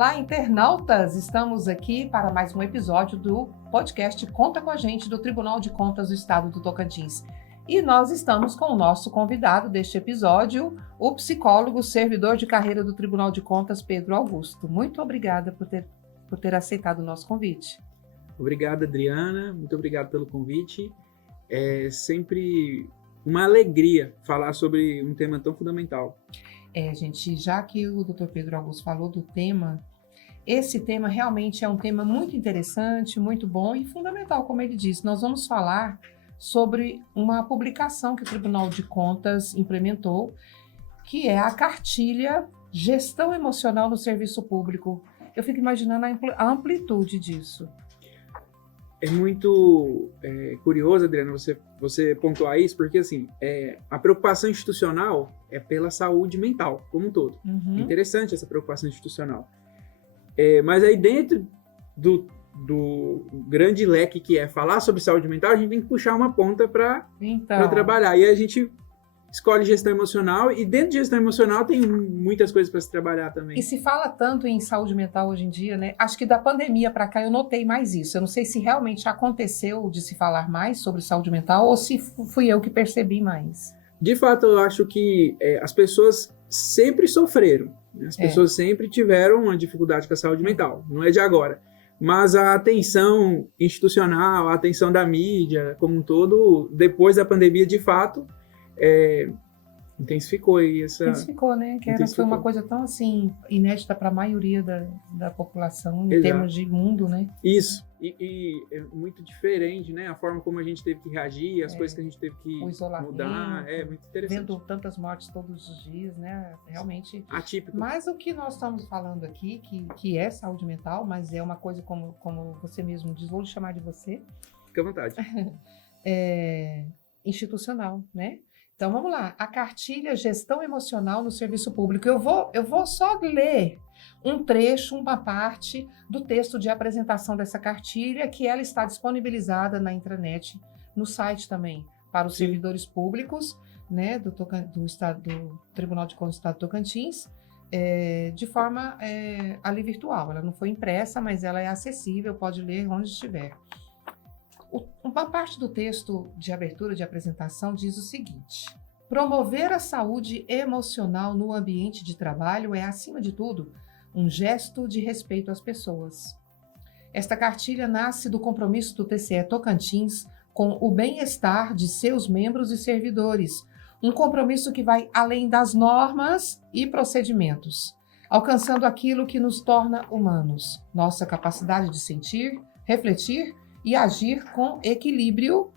Olá, internautas! Estamos aqui para mais um episódio do podcast Conta com a Gente do Tribunal de Contas do Estado do Tocantins. E nós estamos com o nosso convidado deste episódio, o psicólogo, servidor de carreira do Tribunal de Contas, Pedro Augusto. Muito obrigada por ter aceitado o nosso convite. Obrigado, Adriana. Muito obrigado pelo convite. É sempre uma alegria falar sobre um tema tão fundamental. Gente, já que o Dr. Pedro Augusto falou do tema, esse tema realmente é um tema muito interessante, muito bom e fundamental, como ele disse. Nós vamos falar sobre uma publicação que o Tribunal de Contas implementou, que é a cartilha Gestão Emocional no Serviço Público. Eu fico imaginando a amplitude disso. É muito curioso, Adriana, você pontuar isso, porque assim, a preocupação institucional é pela saúde mental, como um todo. Uhum. É interessante essa preocupação institucional. Mas aí dentro do grande leque que é falar sobre saúde mental, a gente tem que puxar uma ponta para trabalhar. E aí a gente escolhe gestão emocional, e dentro de gestão emocional tem muitas coisas para se trabalhar também. E se fala tanto em saúde mental hoje em dia, né? Acho que da pandemia para cá eu notei mais isso. Eu não sei se realmente aconteceu de se falar mais sobre saúde mental ou se fui eu que percebi mais. De fato, eu acho que as pessoas sempre sofreram. Né? As pessoas sempre tiveram uma dificuldade com a saúde mental. Não é de agora. Mas a atenção institucional, a atenção da mídia como um todo, depois da pandemia, de fato, intensificou aí essa... Intensificou, né? Foi uma coisa tão, assim, inédita para a maioria da população, em termos de mundo, né? Isso. E é muito diferente, né? A forma como a gente teve que reagir, as coisas que a gente teve que mudar. É muito interessante. Vendo tantas mortes todos os dias, né? Realmente... Atípico. Mas o que nós estamos falando aqui, que é saúde mental, mas é uma coisa como você mesmo diz, vou lhe chamar de você. Fica à vontade. Institucional, né? Então, vamos lá. A cartilha Gestão Emocional no Serviço Público. Eu vou só ler um trecho, uma parte do texto de apresentação dessa cartilha, que ela está disponibilizada na intranet, no site também, para os servidores públicos, né, do Tribunal de Contas do Estado do Tocantins, de forma ali virtual. Ela não foi impressa, mas ela é acessível, pode ler onde estiver. Uma parte do texto de abertura de apresentação diz o seguinte: promover a saúde emocional no ambiente de trabalho é, acima de tudo, um gesto de respeito às pessoas. Esta cartilha nasce do compromisso do TCE Tocantins com o bem-estar de seus membros e servidores, um compromisso que vai além das normas e procedimentos, alcançando aquilo que nos torna humanos, nossa capacidade de sentir, refletir e agir com equilíbrio,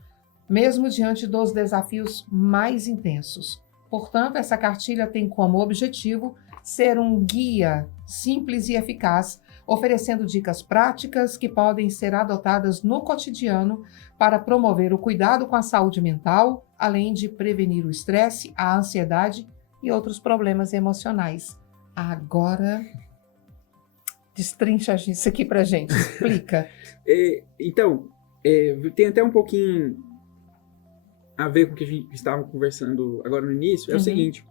mesmo diante dos desafios mais intensos. Portanto, essa cartilha tem como objetivo ser um guia simples e eficaz, oferecendo dicas práticas que podem ser adotadas no cotidiano para promover o cuidado com a saúde mental, além de prevenir o estresse, a ansiedade e outros problemas emocionais. Agora, destrincha isso aqui pra gente, explica. Então, tem até um pouquinho a ver com o que a gente estava conversando agora no início, é o seguinte,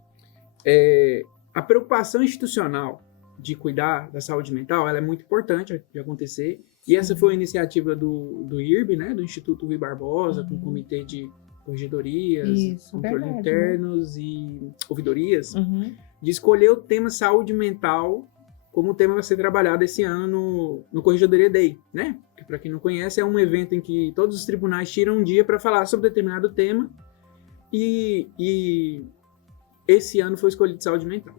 a preocupação institucional de cuidar da saúde mental, ela é muito importante de acontecer, e essa foi a iniciativa do IRB, né, do Instituto Rui Barbosa, com o Comitê de Corregedorias, Controle Internos e Ouvidorias, de escolher o tema saúde mental como o tema vai ser trabalhado esse ano no Corregedoria Day, né? Que, para quem não conhece, é um evento em que todos os tribunais tiram um dia para falar sobre determinado tema, e esse ano foi escolhido saúde mental.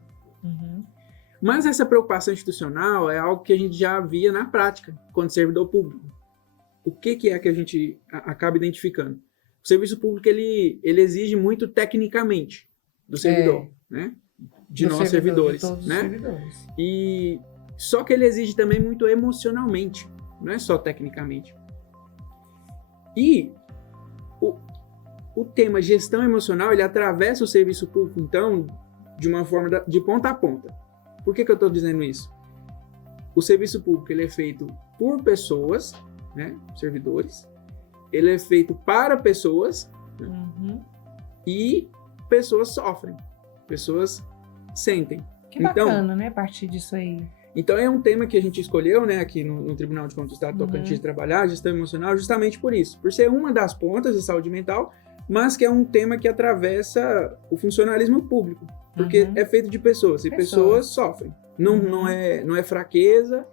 Mas essa preocupação institucional é algo que a gente já via na prática, quando servidor público. O que é que a gente acaba identificando? O serviço público, ele exige muito tecnicamente do servidor, né? De nós servidores, né? Servidores. E só que ele exige também muito emocionalmente, não é só tecnicamente. E o tema gestão emocional, ele atravessa o serviço público, então, de uma forma de ponta a ponta. Por que eu estou dizendo isso? O serviço público, ele é feito por pessoas, né, servidores, ele é feito para pessoas, né, e pessoas sofrem, pessoas sentem. Que bacana, né? A partir disso aí. Então, é um tema que a gente escolheu, né, aqui no Tribunal de Contas do Estado Tocantins de trabalhar, gestão emocional, justamente por isso. Por ser uma das pontas da saúde mental, mas que é um tema que atravessa o funcionalismo público. Porque é feito de pessoas, e pessoas sofrem. Não é fraqueza,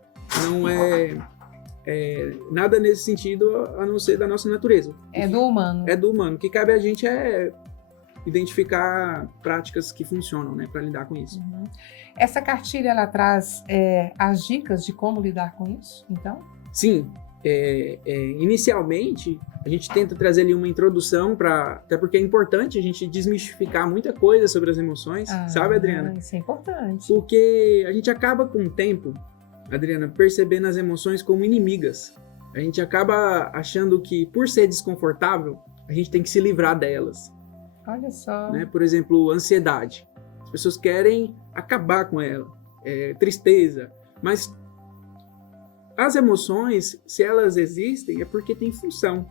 não é nada nesse sentido, a não ser da nossa natureza. É do humano. É do humano. O que cabe a gente é identificar práticas que funcionam, né, para lidar com isso. Essa cartilha, ela traz as dicas de como lidar com isso, então? Sim. Inicialmente, a gente tenta trazer ali uma introdução, até porque é importante a gente desmistificar muita coisa sobre as emoções, sabe, Adriana? Isso é importante. Porque a gente acaba com o tempo, Adriana, percebendo as emoções como inimigas. A gente acaba achando que, por ser desconfortável, a gente tem que se livrar delas. Olha só. Né? Por exemplo, ansiedade. As pessoas querem acabar com ela. Tristeza. Mas as emoções, se elas existem, é porque tem função.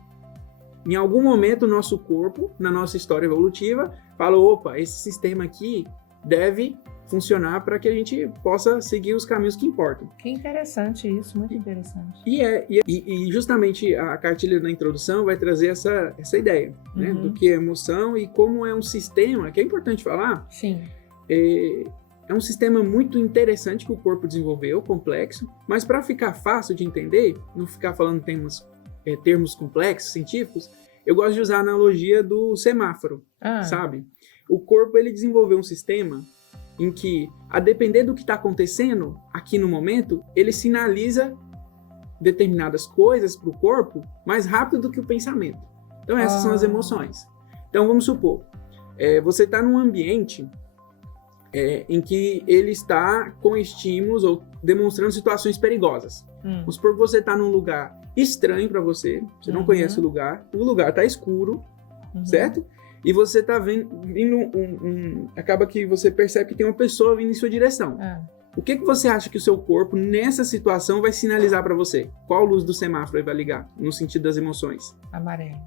Em algum momento, o nosso corpo, na nossa história evolutiva, fala, opa, esse sistema aqui deve funcionar para que a gente possa seguir os caminhos que importam. Que interessante isso, muito interessante. E justamente a cartilha da introdução vai trazer essa ideia, né, do que é emoção e como é um sistema, que é importante falar. Sim. É um sistema muito interessante que o corpo desenvolveu, complexo, mas para ficar fácil de entender, não ficar falando termos complexos, científicos, eu gosto de usar a analogia do semáforo, sabe? O corpo, ele desenvolveu um sistema em que, a depender do que está acontecendo aqui no momento, ele sinaliza determinadas coisas para o corpo mais rápido do que o pensamento. Então, essas são as emoções. Então, vamos supor, você está num ambiente em que ele está com estímulos ou demonstrando situações perigosas. Vamos supor que você está num lugar estranho para você não conhece o lugar está escuro, certo? E você está vindo acaba que você percebe que tem uma pessoa vindo em sua direção. O que você acha que o seu corpo, nessa situação, vai sinalizar para você? Qual luz do semáforo ele vai ligar, no sentido das emoções? Amarelo.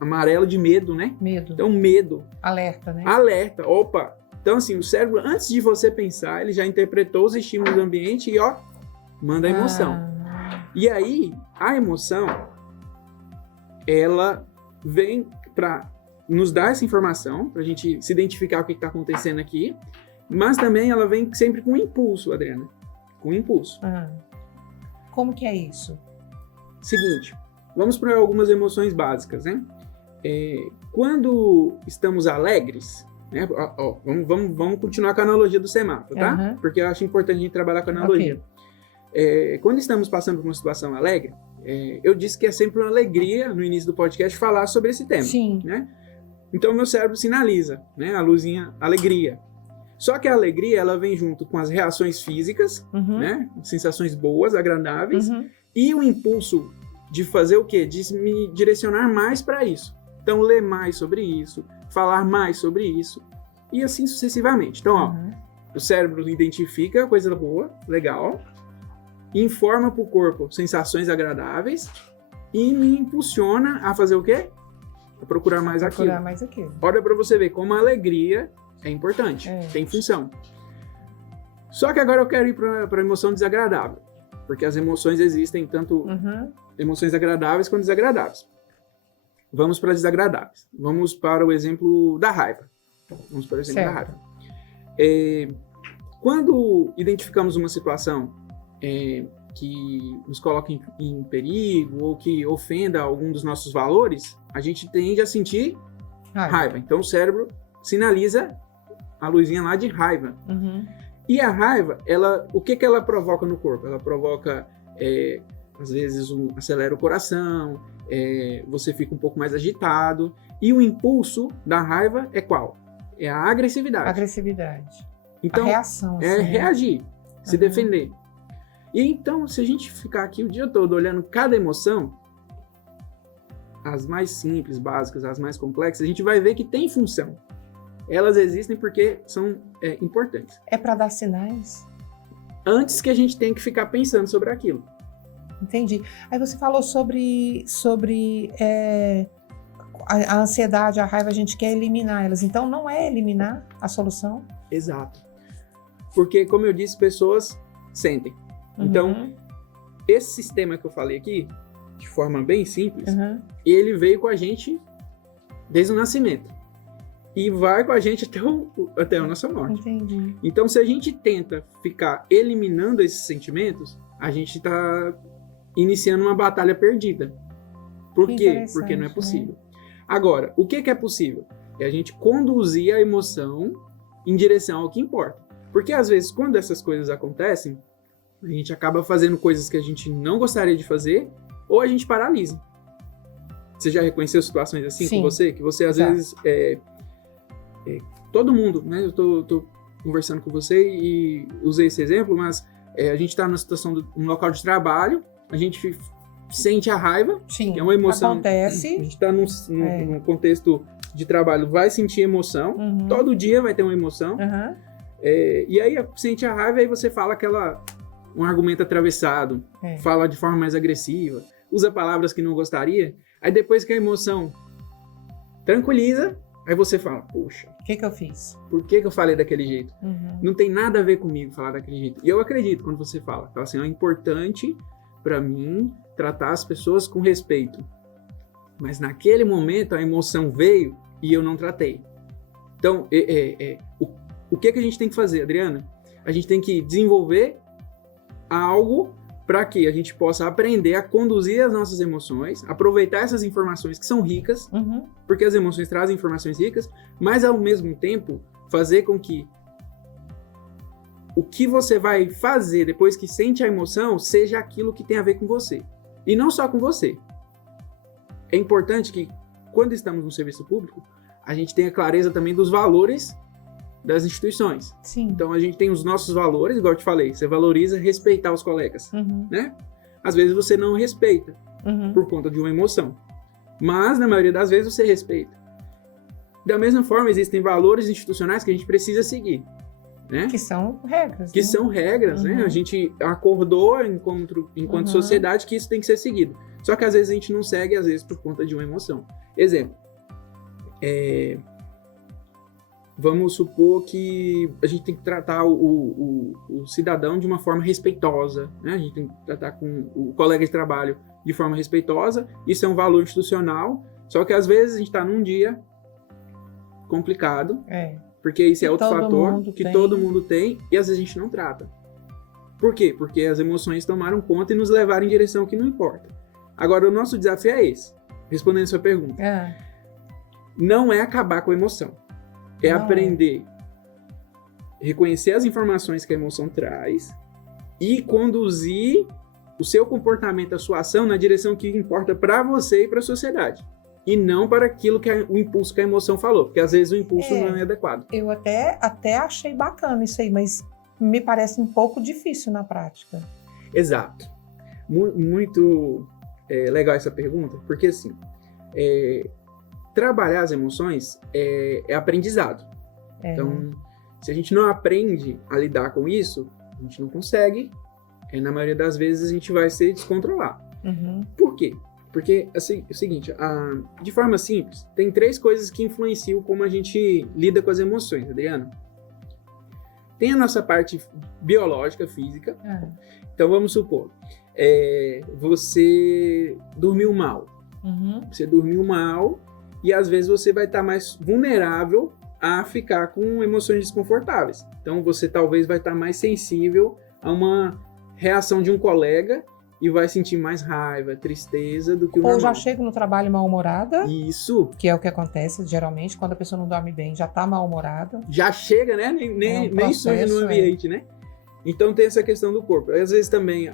Amarelo de medo, né? Medo. Então, medo. Alerta, né? Alerta. Opa! Então, assim, o cérebro, antes de você pensar, ele já interpretou os estímulos do ambiente e, manda a emoção. E aí, a emoção, ela vem para nos dar essa informação, para a gente se identificar o que está acontecendo aqui, mas também ela vem sempre com impulso, Adriana. Com impulso. Como que é isso? Seguinte, vamos para algumas emoções básicas, né? Quando estamos alegres, né? Vamos continuar com a analogia do semáforo, tá? Porque eu acho importante a gente trabalhar com a analogia. Quando estamos passando por uma situação alegre, eu disse que é sempre uma alegria, no início do podcast, falar sobre esse tema. Sim. Né? Então, meu cérebro sinaliza, né, a luzinha alegria. Só que a alegria, ela vem junto com as reações físicas, né, sensações boas, agradáveis, e o impulso de fazer o quê? De me direcionar mais para isso. Então, ler mais sobre isso, falar mais sobre isso, e assim sucessivamente. Então, o cérebro identifica coisa boa, legal, informa para o corpo sensações agradáveis e me impulsiona a fazer o quê? A procurar mais aquilo. Olha para você ver como a alegria é importante, tem função. Só que agora eu quero ir para a emoção desagradável, porque as emoções existem tanto emoções agradáveis quanto desagradáveis. Vamos para desagradáveis. Vamos para o exemplo da raiva. Quando identificamos uma situação que nos coloca em perigo ou que ofenda algum dos nossos valores, a gente tende a sentir raiva. Então o cérebro sinaliza a luzinha lá de raiva. E a raiva, o que ela provoca no corpo? Ela provoca, às vezes, acelera o coração, você fica um pouco mais agitado. E o impulso da raiva é qual? É a agressividade. Então, a reação. Reagir, se defender. E então, se a gente ficar aqui o dia todo olhando cada emoção, as mais simples, básicas, as mais complexas, a gente vai ver que tem função. Elas existem porque são importantes. É para dar sinais? Antes que a gente tenha que ficar pensando sobre aquilo. Entendi. Aí você falou sobre a ansiedade, a raiva, a gente quer eliminar elas. Então, não é eliminar a solução? Exato. Porque, como eu disse, pessoas sentem. Então, esse sistema que eu falei aqui, de forma bem simples, ele veio com a gente desde o nascimento. E vai com a gente até a nossa morte. Entendi. Então, se a gente tenta ficar eliminando esses sentimentos, a gente está iniciando uma batalha perdida. Por quê? Porque não é possível. Né? Agora, o que é possível? É a gente conduzir a emoção em direção ao que importa. Porque, às vezes, quando essas coisas acontecem, a gente acaba fazendo coisas que a gente não gostaria de fazer, ou a gente paralisa. Você já reconheceu situações assim com você? Que você, às vezes... todo mundo, né? Eu tô conversando com você e usei esse exemplo, mas a gente está numa situação, num local de trabalho, a gente sente a raiva, Sim, que é uma emoção. Acontece. A gente está num contexto de trabalho, vai sentir emoção, todo dia vai ter uma emoção, e aí sente a raiva e aí você fala um argumento atravessado, fala de forma mais agressiva, usa palavras que não gostaria, aí depois que a emoção tranquiliza, aí você fala, poxa, o que eu fiz? Por que eu falei daquele jeito? Não tem nada a ver comigo falar daquele jeito. E eu acredito quando você fala assim, é importante para mim tratar as pessoas com respeito. Mas naquele momento a emoção veio e eu não tratei. Então, o que a gente tem que fazer, Adriana? A gente tem que desenvolver algo para que a gente possa aprender a conduzir as nossas emoções, aproveitar essas informações que são ricas, porque as emoções trazem informações ricas, mas ao mesmo tempo fazer com que o que você vai fazer depois que sente a emoção seja aquilo que tem a ver com você. E não só com você. É importante que, quando estamos no serviço público, a gente tenha clareza também dos valores das instituições. Sim. Então, a gente tem os nossos valores, igual eu te falei, você valoriza respeitar os colegas, né? Às vezes você não respeita por conta de uma emoção, mas na maioria das vezes você respeita. Da mesma forma, existem valores institucionais que a gente precisa seguir, né? Que são regras. Que são regras, né? A gente acordou enquanto sociedade que isso tem que ser seguido. Só que às vezes a gente não segue, às vezes por conta de uma emoção. Exemplo, vamos supor que a gente tem que tratar o cidadão de uma forma respeitosa, né? A gente tem que tratar com o colega de trabalho de forma respeitosa, isso é um valor institucional, só que às vezes a gente está num dia complicado, porque isso é outro fator que todo mundo tem e às vezes a gente não trata. Por quê? Porque as emoções tomaram conta e nos levaram em direção que não importa. Agora, o nosso desafio é esse, respondendo a sua pergunta. Não é acabar com a emoção. É aprender, reconhecer as informações que a emoção traz e conduzir o seu comportamento, a sua ação na direção que importa para você e para a sociedade. E não para aquilo que o impulso que a emoção falou, porque às vezes o impulso não é adequado. Eu até achei bacana isso aí, mas me parece um pouco difícil na prática. Exato. Muito legal essa pergunta, porque assim, trabalhar as emoções é aprendizado. Então, se a gente não aprende a lidar com isso, a gente não consegue. Na maioria das vezes a gente vai se descontrolar. Por quê? Porque assim, é o seguinte, de forma simples, tem 3 coisas que influenciam como a gente lida com as emoções, Adriana. Tem a nossa parte biológica, física. Então vamos supor, você dormiu mal. Você dormiu mal e às vezes você vai estar mais vulnerável a ficar com emoções desconfortáveis. Então você talvez vai estar mais sensível a uma reação de um colega e vai sentir mais raiva, tristeza do que o normal. Ou já chego no trabalho mal-humorada. Isso. Que é o que acontece geralmente, quando a pessoa não dorme bem, já tá mal-humorada. Já chega, né? Nem surge no ambiente, né? Então tem essa questão do corpo. Às vezes também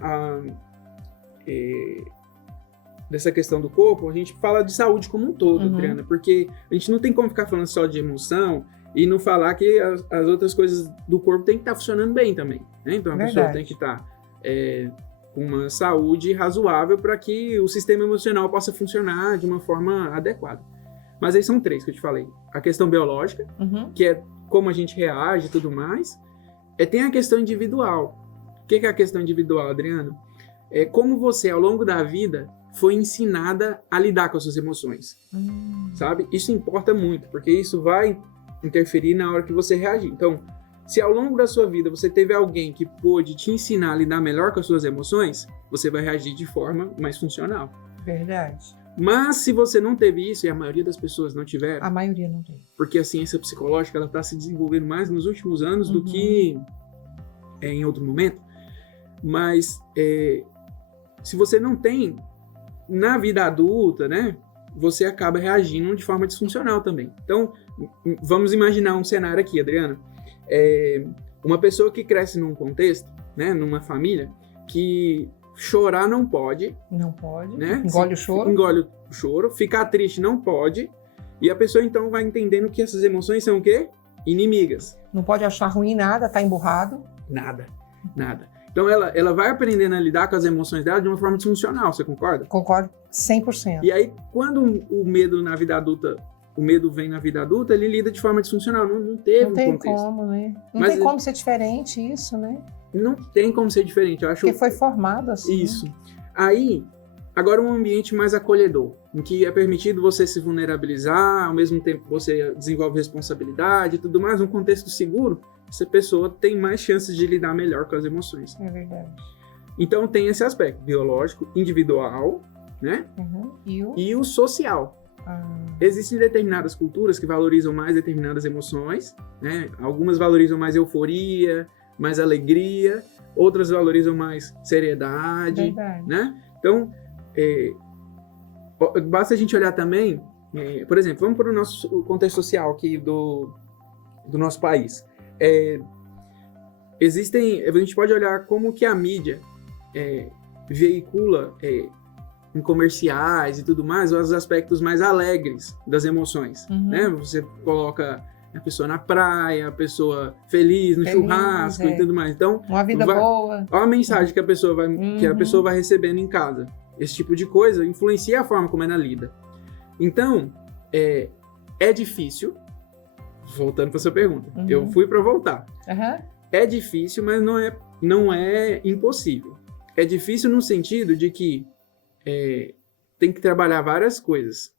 dessa questão do corpo, a gente fala de saúde como um todo, Adriana, porque a gente não tem como ficar falando só de emoção e não falar que as outras coisas do corpo tem que estar funcionando bem também, né? Então a pessoa tem que estar com uma saúde razoável para que o sistema emocional possa funcionar de uma forma adequada. Mas aí são 3 que eu te falei. A questão biológica, que é como a gente reage e tudo mais. Tem a questão individual. O que é a questão individual, Adriano? É como você, ao longo da vida, foi ensinada a lidar com as suas emoções. Sabe? Isso importa muito, porque isso vai interferir na hora que você reagir. Então, Se ao longo da sua vida você teve alguém que pôde te ensinar a lidar melhor com as suas emoções, você vai reagir de forma mais funcional. Verdade. Mas se você não teve isso, e a maioria das pessoas não tiveram... A maioria não tem. Porque a ciência psicológica está se desenvolvendo mais nos últimos anos do que em outro momento. Mas se você não tem, na vida adulta, né, você acaba reagindo de forma disfuncional também. Então, vamos imaginar um cenário aqui, Adriana. Uma pessoa que cresce num contexto, né, numa família, que chorar não pode. Não pode. Né? Engole o choro. Engole o choro. Ficar triste não pode. E a pessoa, então, vai entendendo que essas emoções são o quê? Inimigas. Não pode achar ruim nada, tá emburrado. Nada. Então, ela vai aprendendo a lidar com as emoções dela de uma forma disfuncional, você concorda? Concordo 100%. E aí, quando o medo na vida adulta, o medo vem na vida adulta, ele lida de forma disfuncional. Não teve Não tem contexto. como, né? Não Mas tem como ser diferente isso, né? Não tem como ser diferente, eu acho. Porque foi formado assim. Isso. Aí, agora um ambiente mais acolhedor, em que é permitido você se vulnerabilizar, ao mesmo tempo você desenvolve responsabilidade e tudo mais, um contexto seguro, essa pessoa tem mais chances de lidar melhor com as emoções. É verdade. Então tem esse aspecto biológico, individual, né? E o social. Existem determinadas culturas que valorizam mais determinadas emoções, né? Algumas valorizam mais euforia, mais alegria, outras valorizam mais seriedade, né? Então, basta a gente olhar também, por exemplo, vamos para o nosso contexto social aqui do nosso país. A gente pode olhar como que a mídia veicula em comerciais e tudo mais os aspectos mais alegres das emoções, né? Você coloca a pessoa na praia, a pessoa feliz no churrasco e tudo mais. Então, uma vida boa. Olha a mensagem que a pessoa vai recebendo em casa. Esse tipo de coisa influencia a forma como ela lida. Então, é difícil. Voltando para sua pergunta, eu fui para voltar. É difícil, mas não é impossível. É difícil no sentido de que tem que trabalhar várias coisas,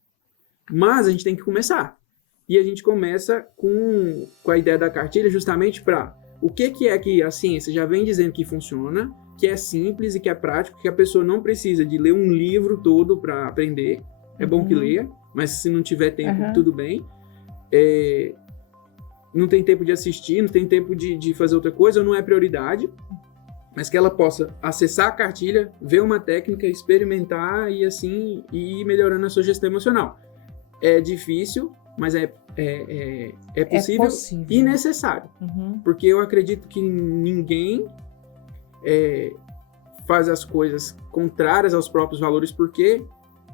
mas a gente tem que começar. E a gente começa com a ideia da cartilha justamente para o que é que a ciência já vem dizendo que funciona, que é simples e que é prático, que a pessoa não precisa de ler um livro todo para aprender. É bom que leia, mas se não tiver tempo, tudo bem. Não tem tempo de assistir, não tem tempo de fazer outra coisa, ou não é prioridade, mas que ela possa acessar a cartilha, ver uma técnica, experimentar e assim ir melhorando a sua gestão emocional. É difícil, mas é possível e necessário. Porque eu acredito que ninguém faz as coisas contrárias aos próprios valores porque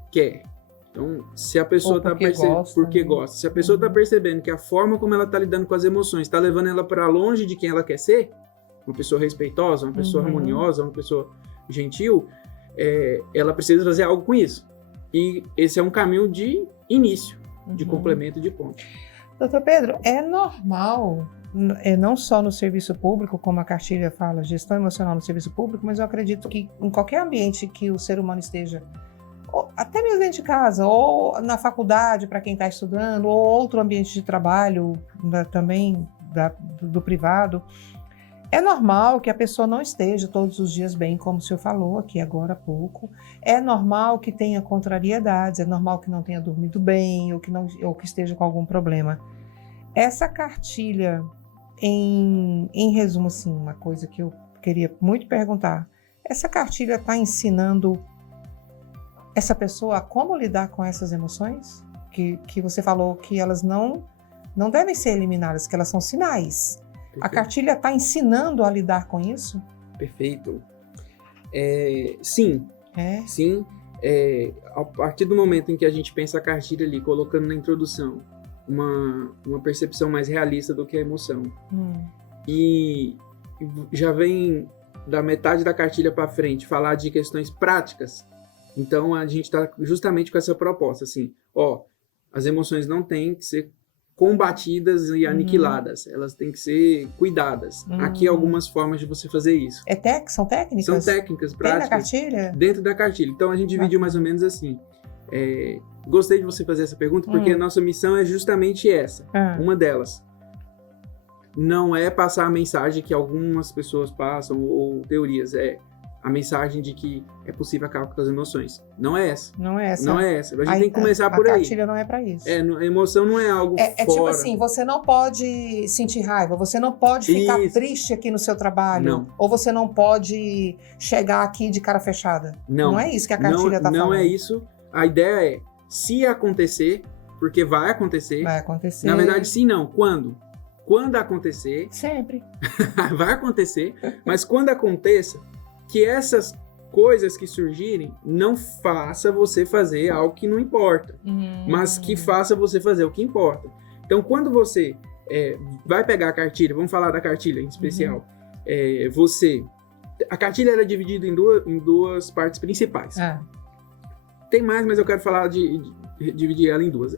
quer. Então, se a pessoa está percebendo porque gosta, se a pessoa está percebendo que a forma como ela está lidando com as emoções está levando ela para longe de quem ela quer ser, uma pessoa respeitosa, uma pessoa harmoniosa, uma pessoa gentil, ela precisa fazer algo com isso. E esse é um caminho de início, de complemento de ponto. Doutor Pedro, é normal, não só no serviço público, como a cartilha fala, gestão emocional no serviço público, mas eu acredito que em qualquer ambiente que o ser humano esteja, até mesmo dentro de casa, ou na faculdade para quem está estudando, ou outro ambiente de trabalho também do privado, é normal que a pessoa não esteja todos os dias bem, como o senhor falou aqui agora há pouco. É normal que tenha contrariedades, é normal que não tenha dormido bem, ou que esteja com algum problema. Essa cartilha, em resumo, assim, uma coisa que eu queria muito perguntar, essa cartilha está ensinando essa pessoa a como lidar com essas emoções? Que você falou que elas não devem ser eliminadas, que elas são sinais. Perfeito. A cartilha está ensinando a lidar com isso? Perfeito. Sim. Sim. A partir do momento em que a gente pensa a cartilha ali, colocando na introdução uma percepção mais realista do que a emoção. E já vem da metade da cartilha para frente falar de questões práticas. Então a gente está justamente com essa proposta, assim, as emoções não têm que ser combatidas e aniquiladas, elas têm que ser cuidadas. Aqui algumas formas de você fazer isso. São técnicas? São técnicas práticas. Dentro da cartilha? Dentro da cartilha. Então a gente dividiu mais ou menos assim. Gostei de você fazer essa pergunta, porque a nossa missão é justamente essa, uma delas. não é passar a mensagem que algumas pessoas passam, ou teorias, é a mensagem de que é possível acabar com as emoções. Não é essa. Não é essa. Não é essa. A gente tem que começar por A aí. cartilha não é pra isso. A emoção não é algo É fora. tipo assim, você não pode sentir raiva, você não pode ficar Isso. triste aqui no seu trabalho. Não. Ou você não pode chegar aqui de cara fechada. Não. Não é isso que a cartilha tá falando. Não é isso. A ideia é, se acontecer, porque vai acontecer. Vai acontecer. Na verdade, sim, não. Quando? Quando acontecer, Sempre. vai acontecer, mas quando aconteça, que essas coisas que surgirem não faça você fazer algo que não importa, mas que faça você fazer o que importa. Então, quando você vai pegar a cartilha, vamos falar da cartilha em especial, a cartilha era dividida em duas partes principais. Tem mais, mas eu quero falar de dividir ela em duas.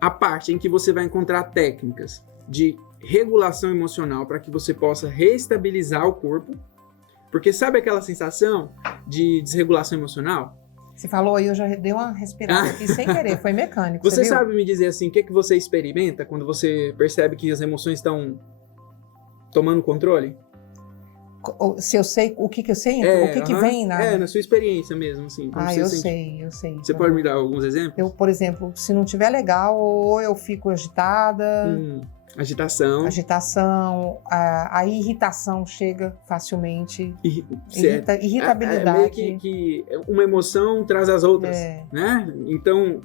A parte em que você vai encontrar técnicas de regulação emocional para que você possa reestabilizar o corpo. Porque sabe aquela sensação de desregulação emocional? Você falou aí, eu já dei uma respirada aqui sem querer, foi mecânico. Você viu? sabe me dizer assim, o que você experimenta quando você percebe que as emoções estão tomando controle? Se eu sei o que eu sinto, o que vem na... na sua experiência mesmo, assim. Eu sei. Você pode me dar alguns exemplos? Eu, por exemplo, se não tiver legal, ou eu fico agitada... Agitação. A irritação chega facilmente. Irritabilidade. É meio que uma emoção traz as outras, né? Então,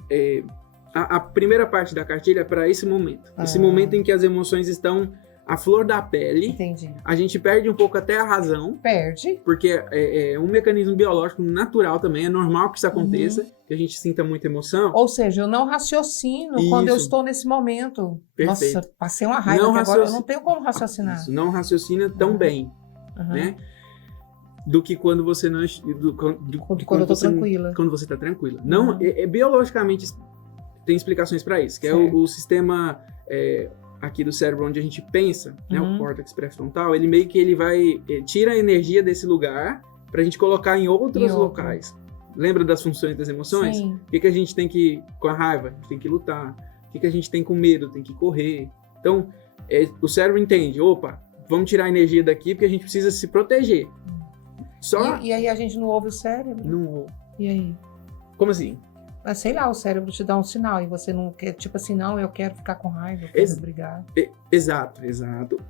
a primeira parte da cartilha é para esse momento. Esse momento em que as emoções estão à flor da pele. Entendi. A gente perde um pouco até a razão. Perde. Porque é um mecanismo biológico natural também. É normal que isso aconteça, que a gente sinta muita emoção. Ou seja, eu não raciocino quando eu estou nesse momento. Perfeito. Nossa, passei uma raiva que agora eu não tenho como raciocinar. Isso, não raciocina tão bem, né? Do que quando você não... Quando eu tô tranquila. Quando você tá tranquila. Não, biologicamente tem explicações para isso. Que é o sistema... aqui do cérebro onde a gente pensa, né, o córtex pré-frontal, ele meio que ele vai tira a energia desse lugar pra gente colocar em outros locais. Lembra das funções das emoções? Sim. O que a gente tem que, com a raiva, a gente tem que lutar. O que a gente tem com medo, tem que correr. Então, o cérebro entende, opa, vamos tirar a energia daqui porque a gente precisa se proteger. E aí a gente não ouve o cérebro? Não ouve. E aí? Como assim? Sei lá, o cérebro te dá um sinal e você não quer, tipo assim, não, eu quero ficar com raiva, eu quero brigar. Exato.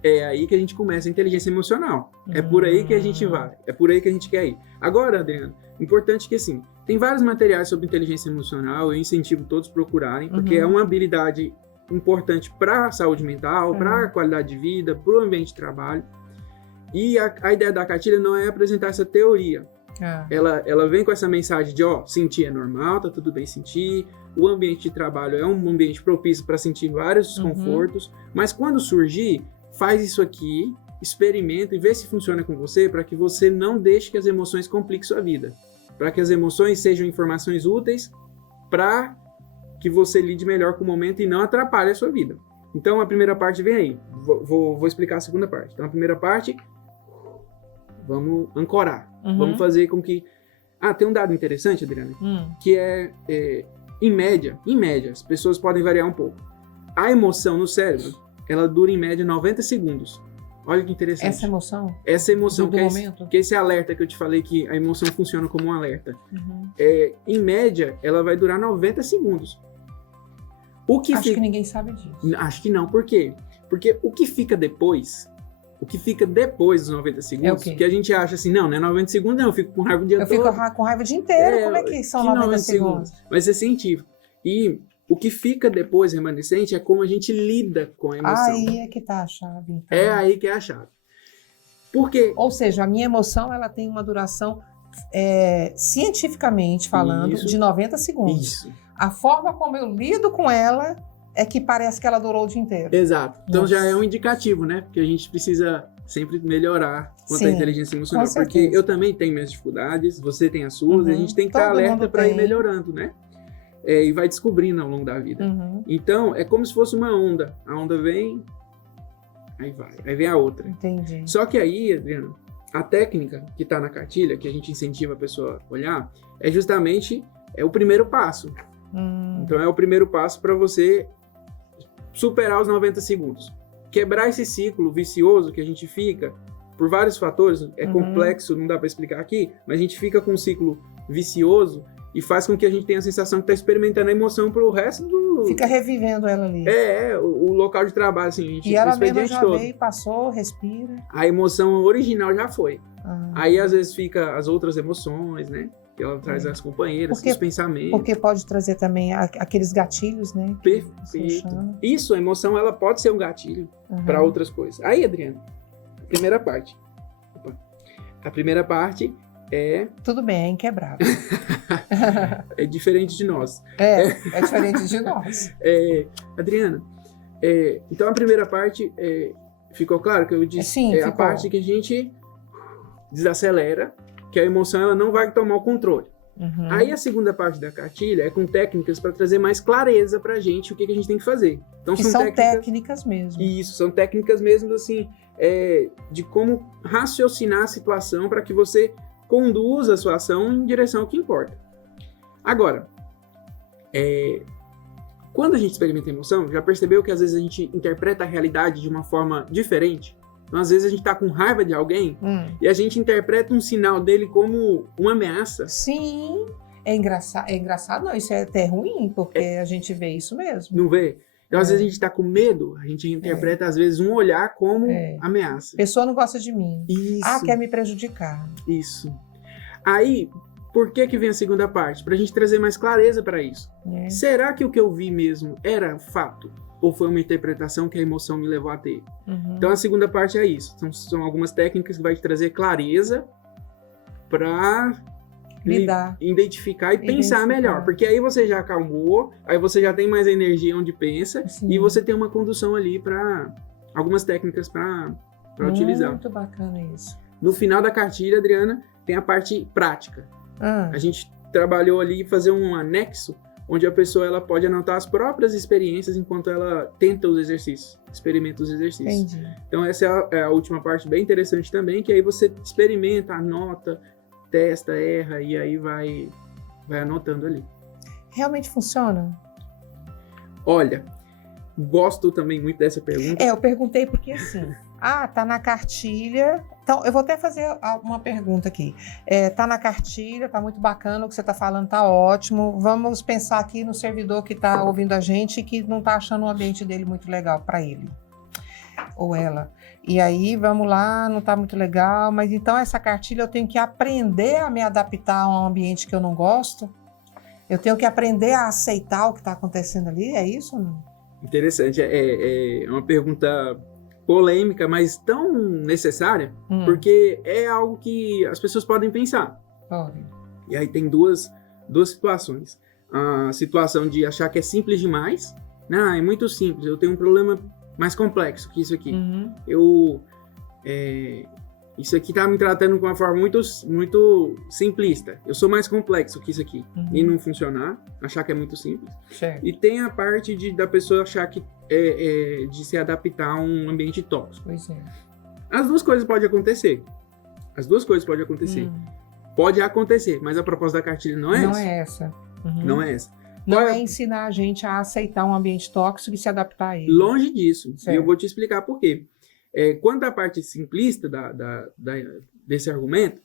É aí que a gente começa a inteligência emocional. É por aí que a gente vai. É por aí que a gente quer ir. Agora, Adriano, importante que assim, tem vários materiais sobre inteligência emocional, eu incentivo todos a procurarem, porque é uma habilidade importante para a saúde mental, para a qualidade de vida, para o ambiente de trabalho. E a ideia da cartilha não é apresentar essa teoria. Ela vem com essa mensagem de, sentir é normal, tá tudo bem sentir, o ambiente de trabalho é um ambiente propício para sentir vários desconfortos, mas quando surgir, faz isso aqui, experimenta e vê se funciona com você, para que você não deixe que as emoções compliquem sua vida, para que as emoções sejam informações úteis para que você lide melhor com o momento e não atrapalhe a sua vida. Então a primeira parte vem aí, vou explicar a segunda parte. Então a primeira parte, vamos ancorar. Vamos fazer com que... tem um dado interessante, Adriana, que em média, as pessoas podem variar um pouco. A emoção no cérebro, ela dura em média 90 segundos. Olha que interessante. Essa emoção, que é esse alerta que eu te falei, que a emoção funciona como um alerta. Em média, ela vai durar 90 segundos. Acho que ninguém sabe disso. Acho que não. Por quê? Porque o que fica depois dos 90 segundos, que a gente acha assim, não é 90 segundos, não, eu fico com raiva o dia todo. Eu fico com raiva o dia inteiro, como é que são 90 segundos? Mas é científico. E o que fica depois, remanescente, é como a gente lida com a emoção. Aí é que tá a chave. Então. É aí que é a chave. Por quê? Ou seja, a minha emoção, ela tem uma duração, cientificamente falando, de 90 segundos. Isso. A forma como eu lido com ela é que parece que ela durou o dia inteiro. Exato. Então já é um indicativo, né? Porque a gente precisa sempre melhorar quanto à inteligência emocional. Porque eu também tenho minhas dificuldades, você tem as suas, e a gente tem que estar alerta para ir melhorando, né? E vai descobrindo ao longo da vida. Então, é como se fosse uma onda. A onda vem, aí vem a outra. Entendi. Só que aí, Adriano, a técnica que está na cartilha, que a gente incentiva a pessoa a olhar, é justamente o primeiro passo. Então, é o primeiro passo para você superar os 90 segundos. quebrar esse ciclo vicioso que a gente fica por vários fatores, é complexo, não dá para explicar aqui, mas a gente fica com um ciclo vicioso e faz com que a gente tenha a sensação que está experimentando a emoção pro resto do... Fica revivendo ela ali. O local de trabalho, assim, a gente... E ela mesma já veio, passou, respira. A emoção original já foi. Aí, às vezes, fica as outras emoções, né? Que ela traz as companheiras, os pensamentos. Porque pode trazer também aqueles gatilhos, né? Perfeito. Isso, a emoção, ela pode ser um gatilho para outras coisas. Aí, Adriana, a primeira parte. A primeira parte é... Tudo bem, é inquebrável. É diferente de nós. É diferente de nós. Adriana, então a primeira parte, ficou claro que eu disse? Sim, a parte que a gente desacelera, que a emoção ela não vai tomar o controle. Aí a segunda parte da cartilha é com técnicas para trazer mais clareza pra gente o que a gente tem que fazer. Então, são técnicas mesmo. Isso, são técnicas mesmo assim, de como raciocinar a situação para que você conduza a sua ação em direção ao que importa. Agora, quando a gente experimenta emoção, já percebeu que às vezes a gente interpreta a realidade de uma forma diferente? Então, às vezes a gente tá com raiva de alguém e a gente interpreta um sinal dele como uma ameaça. Sim, é engraçado, não, isso é até ruim, porque a gente vê isso mesmo. Não vê? Então, às vezes a gente tá com medo, a gente interpreta às vezes um olhar como ameaça. A pessoa não gosta de mim. Isso. Quer me prejudicar. Isso. Aí, por que vem a segunda parte? Pra gente trazer mais clareza para isso. Será que o que eu vi mesmo era fato? Ou foi uma interpretação que a emoção me levou a ter? Então, a segunda parte é isso. São algumas técnicas que vai te trazer clareza para identificar e pensar melhor. Porque aí você já acalmou, aí você já tem mais energia onde pensa, e você tem uma condução ali para algumas técnicas para utilizar. Muito bacana isso. No final da cartilha, Adriana, tem a parte prática. A gente trabalhou ali fazer um anexo onde a pessoa ela pode anotar as próprias experiências enquanto ela tenta os exercícios, experimenta os exercícios. Entendi. Então essa é a última parte bem interessante também, que aí você experimenta, anota, testa, erra e aí vai anotando ali. Realmente funciona? Olha, gosto também muito dessa pergunta. Eu perguntei porque assim, tá na cartilha. Então, eu vou até fazer uma pergunta aqui. Tá na cartilha, tá muito bacana o que você tá falando, tá ótimo. Vamos pensar aqui no servidor que tá ouvindo a gente e que não tá achando o ambiente dele muito legal para ele ou ela. E aí, vamos lá, não tá muito legal, mas então essa cartilha eu tenho que aprender a me adaptar a um ambiente que eu não gosto? Eu tenho que aprender a aceitar o que tá acontecendo ali? É isso ou não? Interessante. É uma pergunta polêmica, mas tão necessária, porque é algo que as pessoas podem pensar. E aí tem duas situações. A situação de achar que é simples demais. É muito simples, eu tenho um problema mais complexo que isso aqui. Isso aqui tá me tratando de uma forma muito, muito simplista. Eu sou mais complexo que isso aqui. E não funcionar, achar que é muito simples. Certo. E tem a parte da pessoa achar que de se adaptar a um ambiente tóxico. Pois é. As duas coisas podem acontecer. Pode acontecer, mas a proposta da cartilha não é essa. Não é essa. Não é essa. Não é ensinar a gente a aceitar um ambiente tóxico e se adaptar a ele. Longe disso. Certo. E eu vou te explicar por quê. Quanto à parte simplista desse argumento,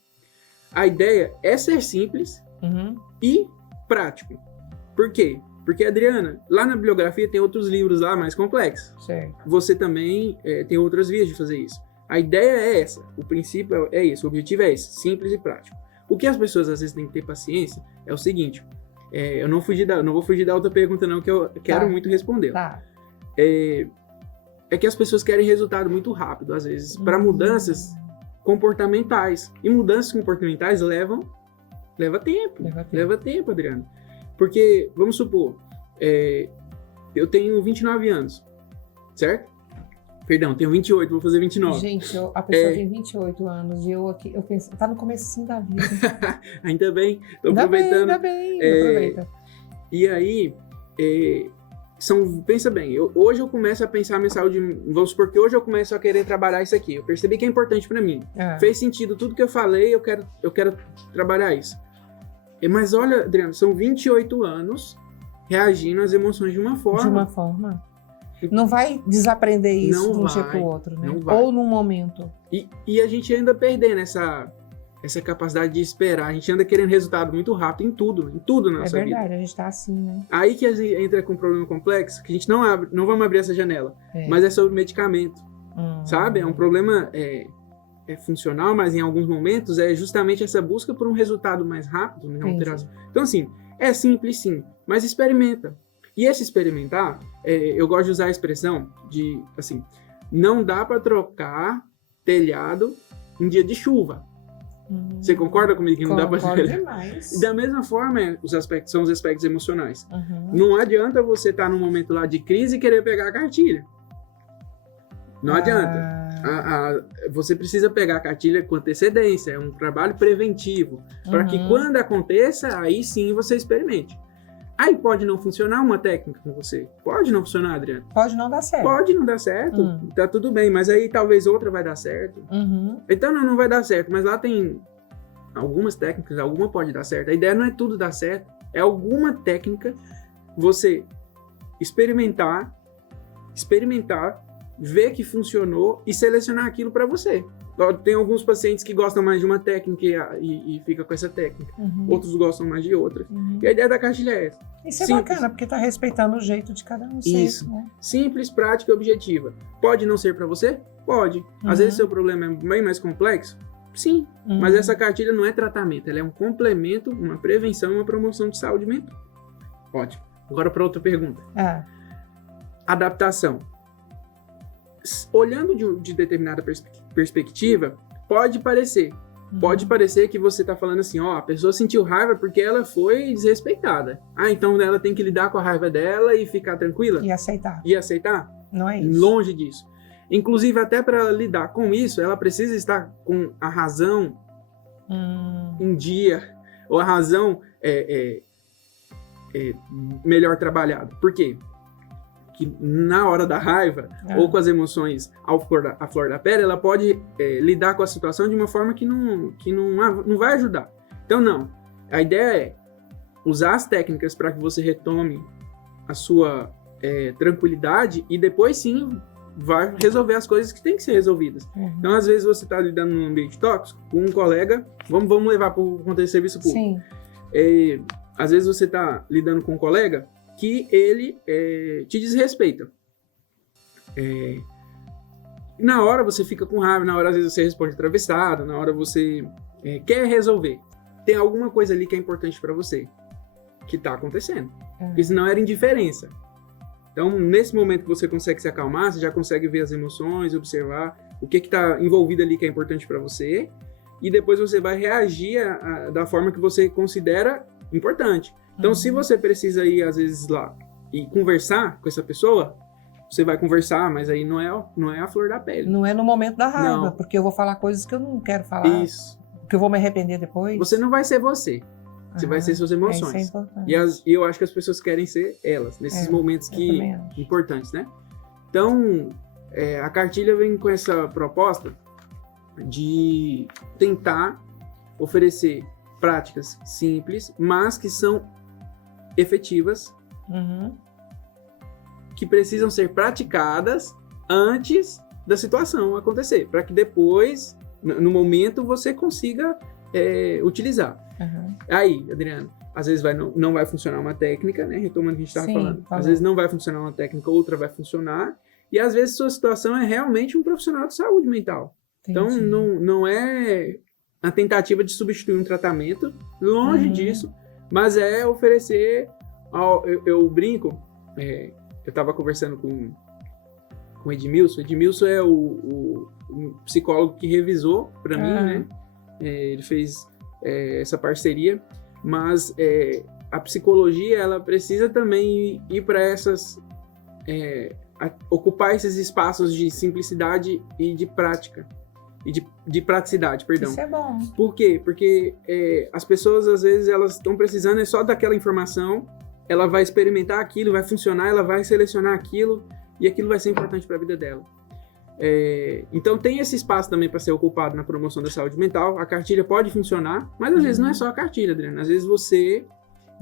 a ideia é ser simples e prático. Por quê? Porque, Adriana, lá na bibliografia tem outros livros lá mais complexos. Certo. Você também tem outras vias de fazer isso. A ideia é essa, o princípio é esse, o objetivo é esse, simples e prático. O que as pessoas às vezes têm que ter paciência é o seguinte, eu não vou fugir da outra pergunta não, que eu quero muito responder. Tá. É que as pessoas querem resultado muito rápido, às vezes, para mudanças comportamentais. E mudanças comportamentais leva tempo, Adriana. Porque, vamos supor, eu tenho 29 anos, certo? Perdão, tenho 28, vou fazer 29. Gente, a pessoa tem 28 anos e eu penso, tá no comecinho da vida. Ainda bem, tô aproveitando. Ainda bem, aproveita. E aí, pensa bem, hoje eu começo a pensar a minha saúde, vamos supor que hoje eu começo a querer trabalhar isso aqui, eu percebi que é importante pra mim, fez sentido tudo que eu falei, eu quero trabalhar isso. Mas olha, Adriano, são 28 anos reagindo às emoções de uma forma. De uma forma. Não vai desaprender isso Não de um dia vai, para o outro, né? não vai. Ou num momento. E a gente anda perdendo essa capacidade de esperar. A gente anda querendo resultado muito rápido em tudo na nossa vida. É verdade, a gente tá assim, né? Aí que a gente entra com um problema complexo, que a gente não vamos abrir essa janela, mas é sobre medicamento, sabe? É um problema funcional, mas em alguns momentos é justamente essa busca por um resultado mais rápido, né? Alteração. Então, assim, é simples sim, mas experimenta. E esse experimentar, eu gosto de usar a expressão de, assim, não dá para trocar telhado em dia de chuva. Você concorda comigo que não dá para fazer? Demais. Da mesma forma, são os aspectos emocionais. Não adianta você estar num momento lá de crise e querer pegar a cartilha. Não adianta. Você precisa pegar a cartilha com antecedência, é um trabalho preventivo, para que quando aconteça, aí sim você experimente. Aí pode não funcionar uma técnica com você. Pode não funcionar, Adriana. Pode não dar certo. Pode não dar certo, tá tudo bem, mas aí talvez outra vai dar certo. Então não vai dar certo, mas lá tem algumas técnicas, alguma pode dar certo. A ideia não é tudo dar certo, é alguma técnica você experimentar, ver que funcionou e selecionar aquilo para você. Tem alguns pacientes que gostam mais de uma técnica e fica com essa técnica. Outros gostam mais de outra. E a ideia da cartilha é essa. Isso é bacana, porque tá respeitando o jeito de cada um. Isso. Né? Simples, prática e objetiva. Pode não ser para você? Pode. Às vezes seu problema é bem mais complexo? Sim. Mas essa cartilha não é tratamento. Ela é um complemento, uma prevenção e uma promoção de saúde mental. Ótimo. Agora para outra pergunta. Adaptação. Olhando de determinada perspectiva, pode parecer que você está falando assim, a pessoa sentiu raiva porque ela foi desrespeitada. Então ela tem que lidar com a raiva dela e ficar tranquila? E aceitar. Não é isso. Longe disso. Inclusive, até para lidar com isso, ela precisa estar com a razão em dia, ou a razão melhor trabalhada. Por quê? Que na hora da raiva ou com as emoções à flor da pele, ela pode lidar com a situação de uma forma que não vai ajudar. Então, não. A ideia é usar as técnicas para que você retome a sua tranquilidade e depois sim vai resolver as coisas que têm que ser resolvidas. Então, às vezes você está lidando num ambiente tóxico com um colega, vamos levar para o contexto de serviço público. Sim. Às vezes você está lidando com um colega que ele te desrespeita. Na hora você fica com raiva, na hora às vezes você responde atravessado, na hora você quer resolver. Tem alguma coisa ali que é importante para você, que está acontecendo. Porque senão era indiferença. Então, nesse momento que você consegue se acalmar, você já consegue ver as emoções, observar o que está envolvido ali que é importante para você, e depois você vai reagir da forma que você considera importante. Então, se você precisa ir, às vezes, lá e conversar com essa pessoa, você vai conversar, mas aí não é a flor da pele. Não é no momento da raiva, Não. Porque eu vou falar coisas que eu não quero falar. Isso. Que eu vou me arrepender depois. Você não vai ser você. Você vai ser suas emoções. Isso é importante. E eu acho que as pessoas querem ser elas, nesses momentos importantes, né? Então, a cartilha vem com essa proposta de tentar oferecer práticas simples, mas que são efetivas, que precisam ser praticadas antes da situação acontecer, para que depois, no momento, você consiga utilizar. Aí, Adriana, às vezes não vai funcionar uma técnica, né? Retomando o que a gente estava falando. Às vezes não vai funcionar uma técnica, outra vai funcionar, e às vezes sua situação é realmente um profissional de saúde mental. Entendi. Então, não é a tentativa de substituir um tratamento, longe disso, mas é oferecer, eu brinco, eu estava conversando com o Edmilson. Edmilson é o psicólogo que revisou para mim, né? Ele fez essa parceria, mas a psicologia, ela precisa também ir para ocupar esses espaços de simplicidade e de prática. E de praticidade, perdão. Isso é bom. Por quê? Porque as pessoas, às vezes, elas estão precisando só daquela informação, ela vai experimentar aquilo, vai funcionar, ela vai selecionar aquilo, e aquilo vai ser importante para a vida dela. Então, tem esse espaço também para ser ocupado na promoção da saúde mental. A cartilha pode funcionar, mas às vezes não é só a cartilha, Adriana. Às vezes você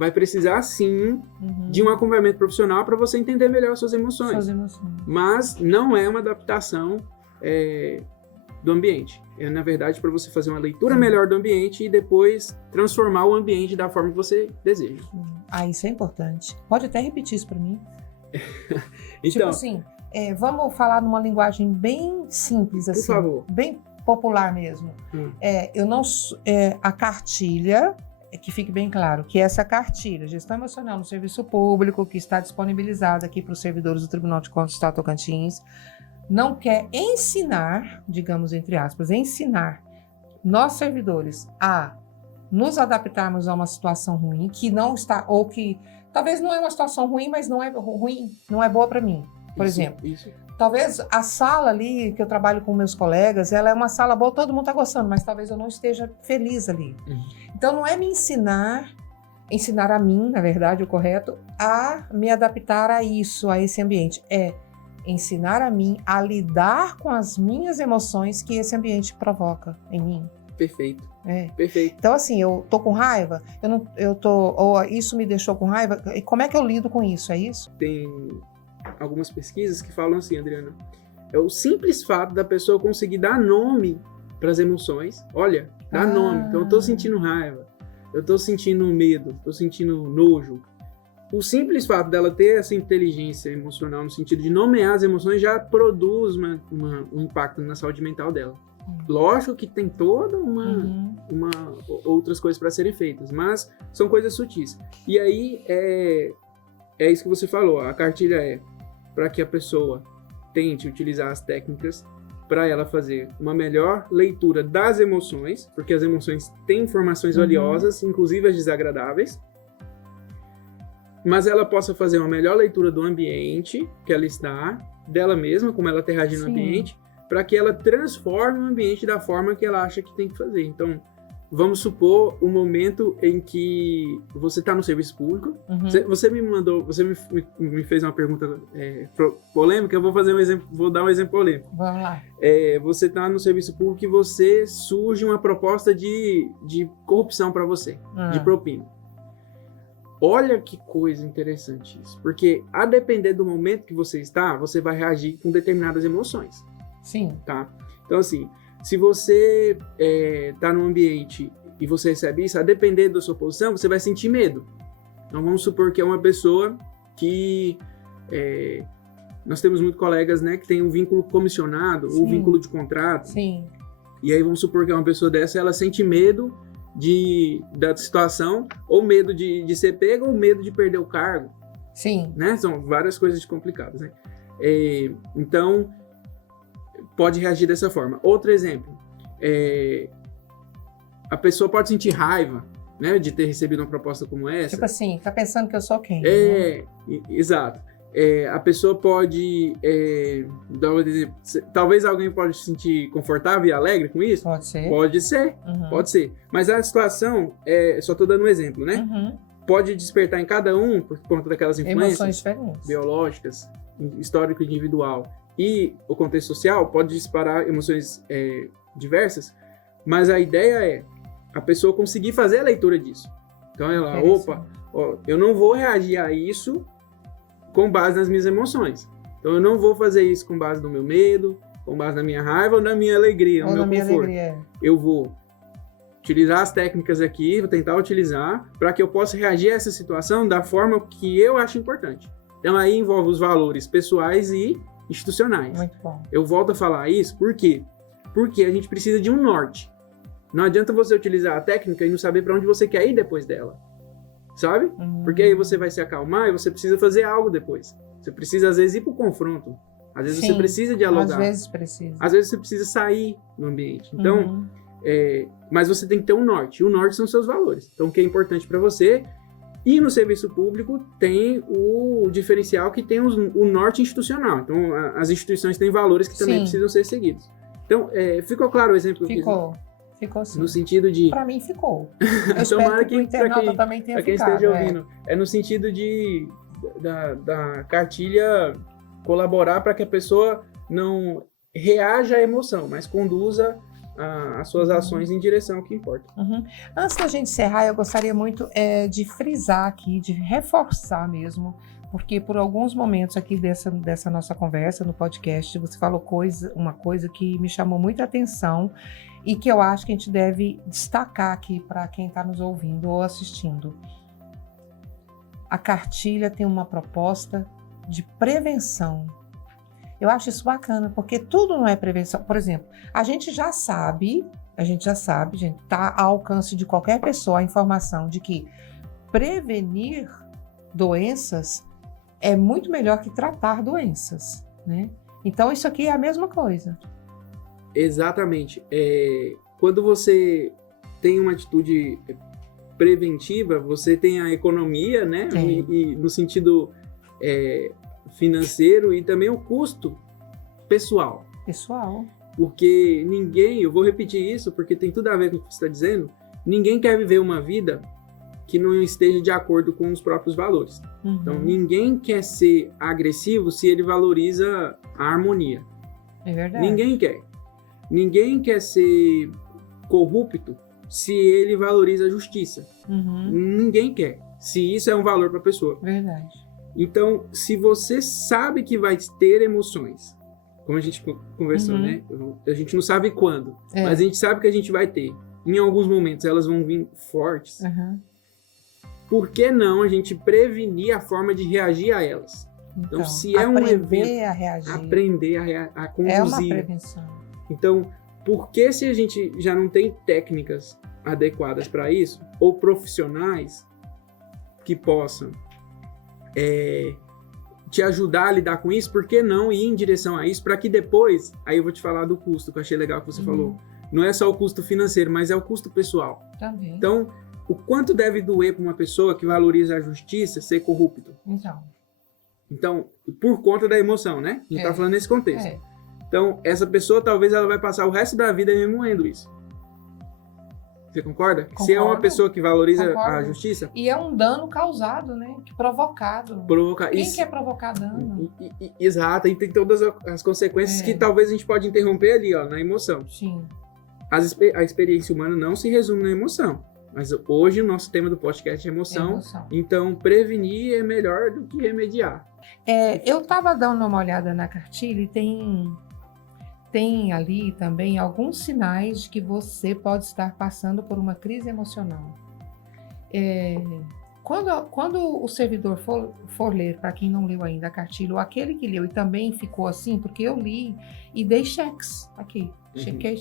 vai precisar sim de um acompanhamento profissional para você entender melhor suas emoções. Mas não é uma adaptação do ambiente. É, na verdade, para você fazer uma leitura melhor do ambiente e depois transformar o ambiente da forma que você deseja. Isso é importante. Pode até repetir isso para mim. Então, tipo assim, vamos falar numa linguagem bem simples, assim. Por favor. Bem popular mesmo. Eu não... a cartilha, que fique bem claro, que essa cartilha, Gestão Emocional no Serviço Público, que está disponibilizada aqui para os servidores do Tribunal de Contas do Estado do Tocantins, não quer ensinar, digamos entre aspas, ensinar nós servidores a nos adaptarmos a uma situação ruim, que não está, ou que talvez não é uma situação ruim, mas não é ruim, não é boa para mim. Por exemplo, talvez a sala ali que eu trabalho com meus colegas, ela é uma sala boa, todo mundo está gostando, mas talvez eu não esteja feliz ali. Então não é me ensinar a mim, na verdade, o correto, a me adaptar a isso, a esse ambiente. É ensinar a mim a lidar com as minhas emoções que esse ambiente provoca em mim. Perfeito. Perfeito. Então, assim, eu tô com raiva, ou isso me deixou com raiva, e como é que eu lido com isso? É isso? Tem algumas pesquisas que falam assim, Adriana, é o simples fato da pessoa conseguir dar nome para as emoções. Olha, dá nome. Então, eu tô sentindo raiva, eu tô sentindo medo, tô sentindo nojo. O simples fato dela ter essa inteligência emocional no sentido de nomear as emoções já produz um impacto na saúde mental dela. Lógico que tem toda outras coisas para serem feitas, mas são coisas sutis. E aí é isso que você falou, a cartilha é para que a pessoa tente utilizar as técnicas para ela fazer uma melhor leitura das emoções, porque as emoções têm informações valiosas, inclusive as desagradáveis, mas ela possa fazer uma melhor leitura do ambiente que ela está, dela mesma, como ela está reagindo no ambiente, para que ela transforme o ambiente da forma que ela acha que tem que fazer. Então, vamos supor o momento em que você está no serviço público, você me fez uma pergunta polêmica, eu vou dar um exemplo polêmico. Vamos lá. Você está no serviço público e você surge uma proposta de corrupção para você, de propina. Olha que coisa interessante isso, porque a depender do momento que você está, você vai reagir com determinadas emoções. Sim. Tá? Então, assim, se você está num ambiente e você recebe isso, a depender da sua posição, você vai sentir medo. Então, vamos supor que é uma pessoa que... nós temos muitos colegas, né, que tem um vínculo comissionado ou vínculo de contrato. Sim. E aí, vamos supor que é uma pessoa dessa, ela sente medo da situação, ou medo de ser pego, ou medo de perder o cargo. Sim. Né? São várias coisas complicadas, né? Então, pode reagir dessa forma. Outro exemplo, a pessoa pode sentir raiva, né, de ter recebido uma proposta como essa. Tipo assim, tá pensando que eu sou quem? Exato. A pessoa pode, talvez alguém pode se sentir confortável e alegre com isso? Pode ser. Pode ser. Mas a situação, só estou dando um exemplo, né? Pode despertar em cada um, por conta daquelas influências diferentes, biológicas, histórico individual e o contexto social, pode disparar emoções diversas, mas a ideia é a pessoa conseguir fazer a leitura disso. Então ela, eu não vou reagir a isso com base nas minhas emoções. Então eu não vou fazer isso com base no meu medo, com base na minha raiva ou na minha alegria, no meu conforto. Eu vou utilizar as técnicas aqui, vou tentar utilizar para que eu possa reagir a essa situação da forma que eu acho importante. Então aí envolve os valores pessoais e institucionais. Muito bom. Eu volto a falar isso, por quê? Porque a gente precisa de um norte. Não adianta você utilizar a técnica e não saber para onde você quer ir depois dela. Sabe? Porque aí você vai se acalmar e você precisa fazer algo depois. Você precisa, às vezes, ir para o confronto. Às vezes você precisa dialogar. Às vezes precisa. Às vezes você precisa sair do ambiente. Então, mas você tem que ter um norte. E o norte são seus valores. Então, o que é importante para você... E no serviço público tem o diferencial que tem o norte institucional. Então, as instituições têm valores que também precisam ser seguidos. Então, ficou claro o exemplo que eu fiz? Ficou sim. No sentido de... Para mim ficou. Eu Tomara espero que o internauta também tenha ficado. Para quem esteja ouvindo. É no sentido da cartilha colaborar para que a pessoa não reaja à emoção, mas conduza as suas ações em direção ao que importa. Uhum. Antes da gente encerrar, eu gostaria muito de frisar aqui, de reforçar mesmo, porque por alguns momentos aqui dessa nossa conversa no podcast, você falou uma coisa que me chamou muita atenção e que eu acho que a gente deve destacar aqui para quem está nos ouvindo ou assistindo. A cartilha tem uma proposta de prevenção. Eu acho isso bacana, porque tudo não é prevenção. Por exemplo, a gente já sabe, gente, está ao alcance de qualquer pessoa a informação de que prevenir doenças é muito melhor que tratar doenças, né? Então, isso aqui é a mesma coisa. Exatamente. Quando você tem uma atitude preventiva, você tem a economia, né? E no sentido financeiro e também o custo pessoal. Porque eu vou repetir isso porque tem tudo a ver com o que você está dizendo, ninguém quer viver uma vida que não esteja de acordo com os próprios valores. Uhum. Então, ninguém quer ser agressivo se ele valoriza a harmonia. É verdade. Ninguém quer. Ninguém quer ser corrupto se ele valoriza a justiça. Uhum. Ninguém quer, se isso é um valor para a pessoa. Verdade. Então, se você sabe que vai ter emoções, como a gente conversou, né? A gente não sabe quando, mas a gente sabe que a gente vai ter. Em alguns momentos elas vão vir fortes. Uhum. Por que não a gente prevenir a forma de reagir a elas? Então se é um evento, aprender a conduzir. É uma prevenção. Então, por que se a gente já não tem técnicas adequadas para isso, ou profissionais que possam te ajudar a lidar com isso, por que não ir em direção a isso, para que depois, aí eu vou te falar do custo, que eu achei legal que você falou. Não é só o custo financeiro, mas é o custo pessoal. Também. Então, o quanto deve doer para uma pessoa que valoriza a justiça ser corrupto? Então, por conta da emoção, né? A gente tá falando nesse contexto. Então, essa pessoa, talvez, ela vai passar o resto da vida remoendo isso. Você concorda? Concordo. Se é uma pessoa que valoriza a justiça... E é um dano causado, né? Provocado. Quem quer provocar dano? Exato, e tem todas as consequências que talvez a gente pode interromper ali, ó, na emoção. Sim. A experiência humana não se resume na emoção. Mas hoje o nosso tema do podcast é emoção. Então, prevenir é melhor do que remediar. Eu estava dando uma olhada na cartilha e tem ali também alguns sinais de que você pode estar passando por uma crise emocional. Quando o servidor for ler, para quem não leu ainda a cartilha, ou aquele que leu e também ficou assim, porque eu li e dei cheques aqui. Chequei.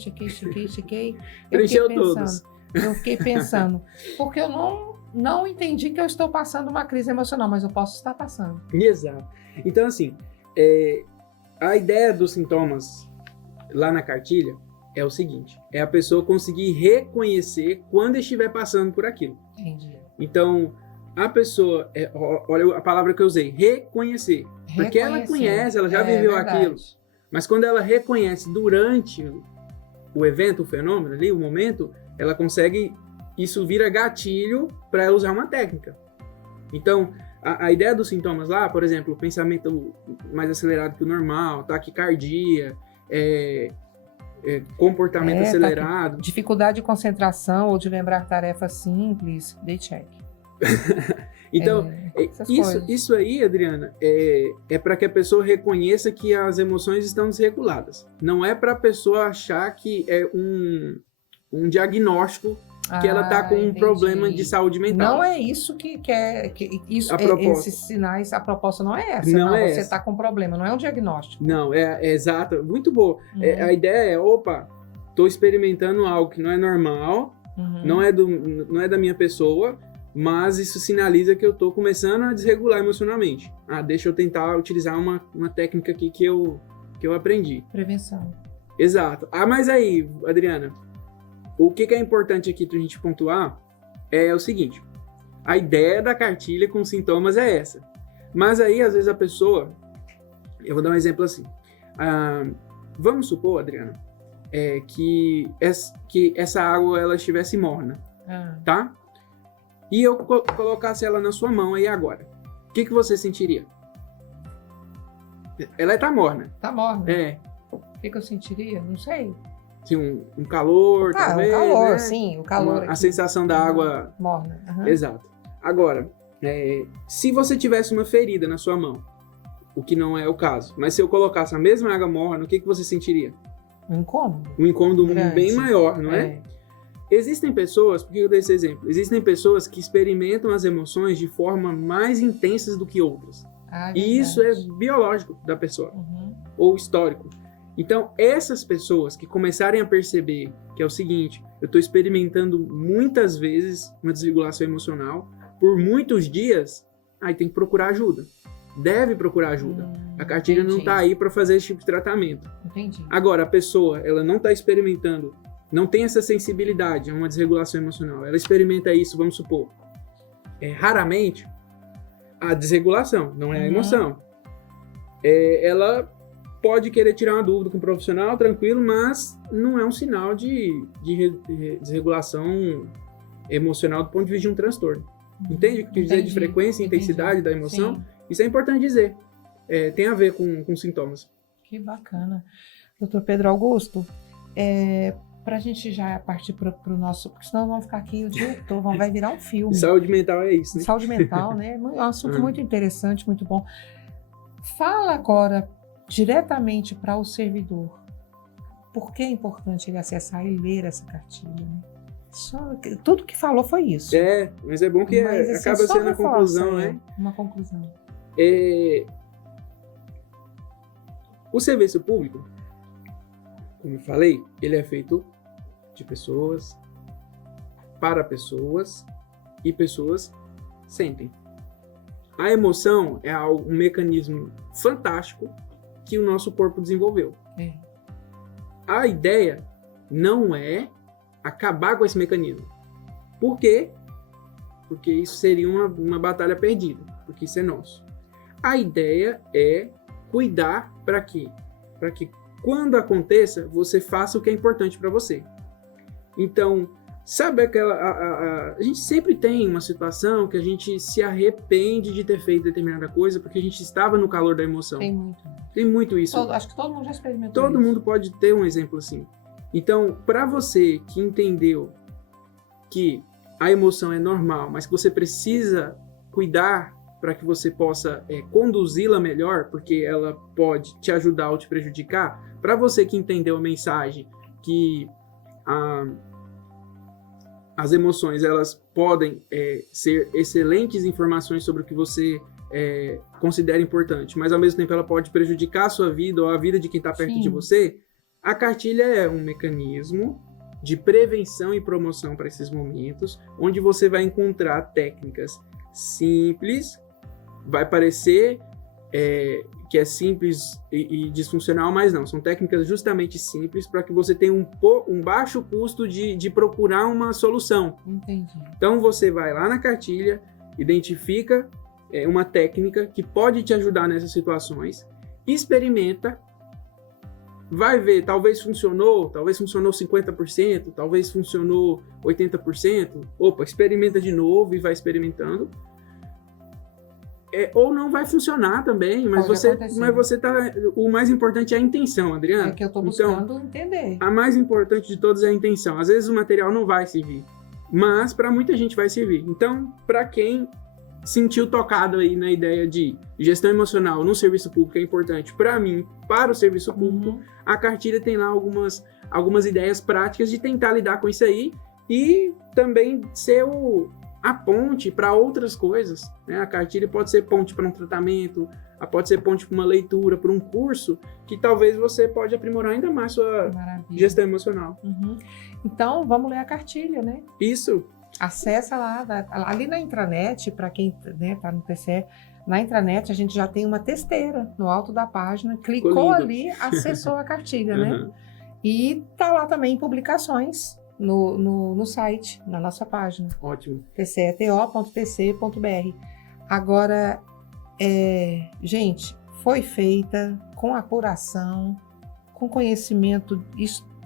Preencheu todos. Eu fiquei pensando, porque eu não entendi que eu estou passando uma crise emocional, mas eu posso estar passando. Exato. Então, assim, a ideia dos sintomas lá na cartilha é o seguinte, é a pessoa conseguir reconhecer quando estiver passando por aquilo. Entendi. Então, a pessoa, olha a palavra que eu usei, reconhecer. Porque ela conhece, ela já viveu aquilo. Mas quando ela reconhece durante o evento, o fenômeno ali, o momento, ela consegue, isso vira gatilho para ela usar uma técnica. Então, a ideia dos sintomas lá, por exemplo, pensamento mais acelerado que o normal, taquicardia, comportamento acelerado. Dificuldade de concentração ou de lembrar tarefas simples, dei check. Então, isso aí, Adriana, é para que a pessoa reconheça que as emoções estão desreguladas. Não é para a pessoa achar que é um diagnóstico que ela está com um problema de saúde mental. Não é isso que é. Esses sinais, a proposta não é essa. Não você está com um problema, não é um diagnóstico. Não, é exato. Muito boa. A ideia estou experimentando algo que não é normal, não é da minha pessoa, mas isso sinaliza que eu estou começando a desregular emocionalmente. Deixa eu tentar utilizar uma técnica aqui que eu aprendi. Prevenção. Exato. Mas aí, Adriana, o que é importante aqui pra gente pontuar é o seguinte, a ideia da cartilha com sintomas é essa. Mas aí, às vezes, a pessoa... Eu vou dar um exemplo assim. Vamos supor, Adriana, que essa água ela estivesse morna, tá? E eu colocasse ela na sua mão aí agora. O que você sentiria? Ela tá morna. Tá morna. É. O que eu sentiria? Não sei. Assim, um calor, Ah, talvez, o calor, né? sim, o calor A aqui. sensação da água... Morna. Uhum. Exato. Agora, se você tivesse uma ferida na sua mão, o que não é o caso, mas se eu colocasse a mesma água morna, o que você sentiria? Um incômodo. Um incômodo Grande. bem maior, não é? Existem pessoas, por que eu dei esse exemplo? Existem pessoas que experimentam as emoções de forma mais intensas do que outras. E isso é biológico da pessoa, ou histórico. Então, essas pessoas que começarem a perceber que é o seguinte, eu estou experimentando muitas vezes uma desregulação emocional, por muitos dias, aí tem que procurar ajuda. Deve procurar ajuda. A cartilha não está aí para fazer esse tipo de tratamento. Entendi. Agora, a pessoa, ela não está experimentando, não tem essa sensibilidade a uma desregulação emocional. Ela experimenta isso, vamos supor, raramente, a desregulação, não é a emoção. Ela pode querer tirar uma dúvida com o profissional, tranquilo, mas não é um sinal de desregulação emocional do ponto de vista de um transtorno. Entende o que eu quis dizer de frequência e intensidade da emoção? Sim. Isso é importante dizer. Tem a ver com sintomas. Que bacana. Doutor Pedro Augusto, para a gente já partir para o nosso... Porque senão vamos ficar aqui o dia todo, vai virar um filme. Saúde mental é isso, né? Saúde mental, né? É um assunto muito interessante, muito bom. Fala agora diretamente para o servidor. Por que é importante ele acessar e ler essa cartilha, né? Tudo que falou foi isso. Mas é bom que acaba sendo a conclusão, né? Uma conclusão. O serviço público, como eu falei, ele é feito de pessoas, para pessoas, e pessoas sentem. A emoção é um mecanismo fantástico que o nosso corpo desenvolveu. A ideia não é acabar com esse mecanismo. Por quê? Porque isso seria uma batalha perdida, porque isso é nosso. A ideia é cuidar para quê? Para que quando aconteça, você faça o que é importante para você. Então, sabe aquela... A gente sempre tem uma situação que a gente se arrepende de ter feito determinada coisa porque a gente estava no calor da emoção. Tem muito isso. Acho que todo mundo já experimentou Todo mundo pode ter um exemplo assim. Então, para você que entendeu que a emoção é normal, mas que você precisa cuidar para que você possa conduzi-la melhor, porque ela pode te ajudar ou te prejudicar, para você que entendeu a mensagem que as emoções elas podem ser excelentes informações sobre o que você considera importante, mas ao mesmo tempo ela pode prejudicar a sua vida ou a vida de quem está perto de você, a cartilha é um mecanismo de prevenção e promoção para esses momentos, onde você vai encontrar técnicas simples, vai parecer que é simples e disfuncional, mas não, são técnicas justamente simples para que você tenha um baixo custo de procurar uma solução. Entendi. Então você vai lá na cartilha, identifica uma técnica que pode te ajudar nessas situações, experimenta, vai ver, talvez funcionou 50%, talvez funcionou 80%, experimenta de novo e vai experimentando. Ou não vai funcionar também, mas você tá... O mais importante é a intenção, Adriana. É que eu estou buscando entender. A mais importante de todas é a intenção. Às vezes o material não vai servir, mas para muita gente vai servir. Então, para quem sentiu tocado aí na ideia de gestão emocional no serviço público é importante para mim, para o serviço público, a cartilha tem lá algumas ideias práticas de tentar lidar com isso aí e também ser a ponte para outras coisas, né? A cartilha pode ser ponte para um tratamento, pode ser ponte para uma leitura, para um curso, que talvez você pode aprimorar ainda mais sua gestão emocional. Então, vamos ler a cartilha, né? Isso. Acessa lá, ali na intranet, para quem está no TCE, na intranet a gente já tem uma testeira no alto da página, clicou ali, acessou a cartilha, né? E tá lá também publicações no site, na nossa página. Ótimo. tceto.tc.br. Agora, gente, foi feita com apuração, com conhecimento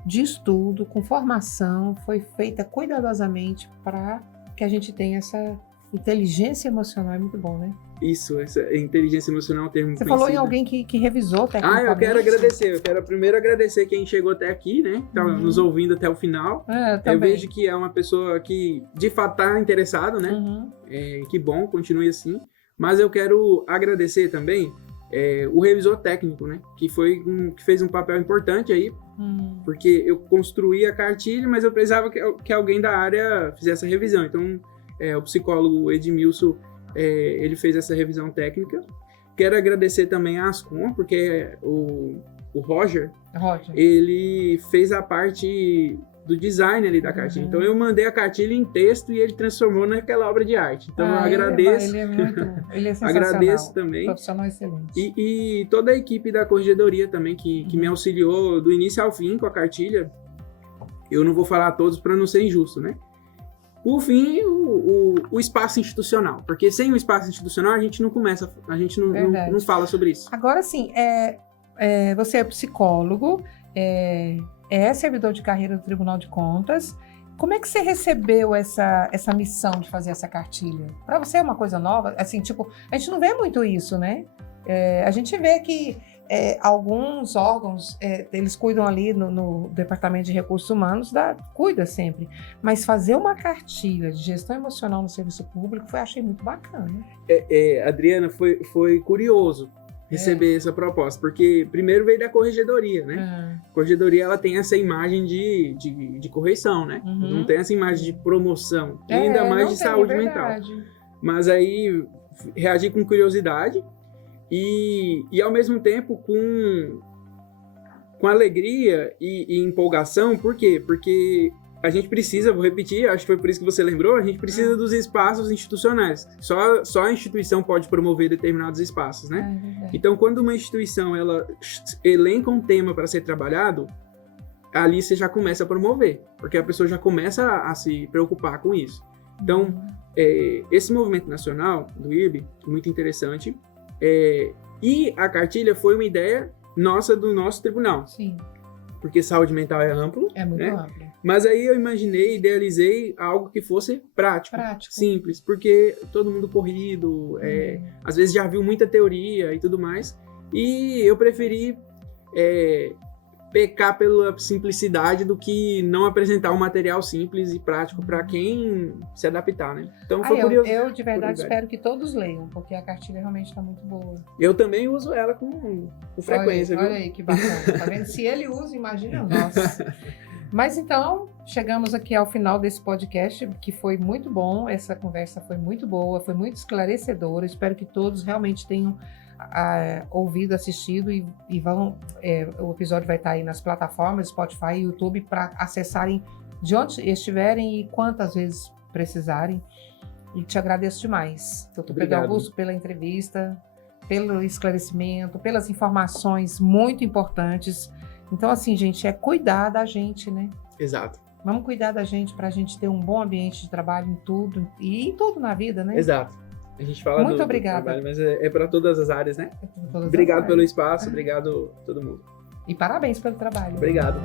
de estudo, com formação, foi feita cuidadosamente para que a gente tenha essa inteligência emocional. É muito bom, né? Isso, essa inteligência emocional é um termo Você conhecido. falou em alguém que revisou tecnicamente. Eu quero agradecer. Eu quero primeiro agradecer quem chegou até aqui, né? Que tá nos ouvindo até o final. Eu vejo que é uma pessoa que, de fato, tá interessado, né? Que bom, continue assim. Mas eu quero agradecer também o revisor técnico, né? Que fez um papel importante aí. Porque eu construí a cartilha, mas eu precisava que alguém da área fizesse a revisão. Então, o psicólogo Edmilson, ele fez essa revisão técnica. Quero agradecer também a Ascom, porque o Roger, ele fez a parte do design ali da cartilha. Então, eu mandei a cartilha em texto e ele transformou naquela obra de arte. Então, eu agradeço. Ele é sensacional. Agradeço também. Profissional excelente. E toda a equipe da corregedoria também, que me auxiliou do início ao fim com a cartilha. Eu não vou falar todos para não ser injusto, né? Por fim, o espaço institucional. Porque sem o espaço institucional, a gente não começa, a gente não fala sobre isso. Agora, sim, você é psicólogo, é servidor de carreira do Tribunal de Contas. Como é que você recebeu essa missão de fazer essa cartilha? Para você é uma coisa nova? Assim, tipo, a gente não vê muito isso, né? A gente vê que alguns órgãos, eles cuidam ali no Departamento de Recursos Humanos, cuida sempre. Mas fazer uma cartilha de gestão emocional no serviço público, achei muito bacana. Adriana, foi curioso receber essa proposta, porque primeiro veio da corregedoria, né? A corregedoria, ela tem essa imagem de correição, né? Não tem essa imagem de promoção, e ainda mais de saúde mental. Mas aí, reagi com curiosidade e ao mesmo tempo com alegria e empolgação. Por quê? Porque a gente precisa, vou repetir, acho que foi por isso que você lembrou, a gente precisa dos espaços institucionais. Só a instituição pode promover determinados espaços, né? Então, quando uma instituição ela elenca um tema para ser trabalhado, ali você já começa a promover, porque a pessoa já começa a se preocupar com isso. Então, esse movimento nacional do IRB, muito interessante, e a cartilha foi uma ideia nossa, do nosso tribunal. Sim. Porque saúde mental é amplo. É muito amplo. Mas aí eu idealizei algo que fosse prático. Simples, porque todo mundo corrido, às vezes já viu muita teoria e tudo mais, e eu preferi pecar pela simplicidade do que não apresentar um material simples e prático para quem se adaptar, né? Então foi curioso. Eu de verdade espero que todos leiam, porque a cartilha realmente está muito boa. Eu também uso ela com frequência, olha aí que bacana, tá vendo? Se ele usa, imagina nós. Mas então, chegamos aqui ao final desse podcast, que foi muito bom, essa conversa foi muito boa, foi muito esclarecedora, espero que todos realmente tenham ouvido, assistido e vão, o episódio vai estar aí nas plataformas Spotify e YouTube para acessarem de onde estiverem e quantas vezes precisarem. E te agradeço demais, doutor Pedro Augusto, pela entrevista, pelo esclarecimento, pelas informações muito importantes. Então, assim, gente, cuidar da gente, né? Exato. Vamos cuidar da gente para a gente ter um bom ambiente de trabalho em tudo e em tudo na vida, né? Exato. A gente fala muito do obrigada. Trabalho, mas é para todas as áreas, né? Obrigado pelo espaço, obrigado a todo mundo. E parabéns pelo trabalho. Obrigado.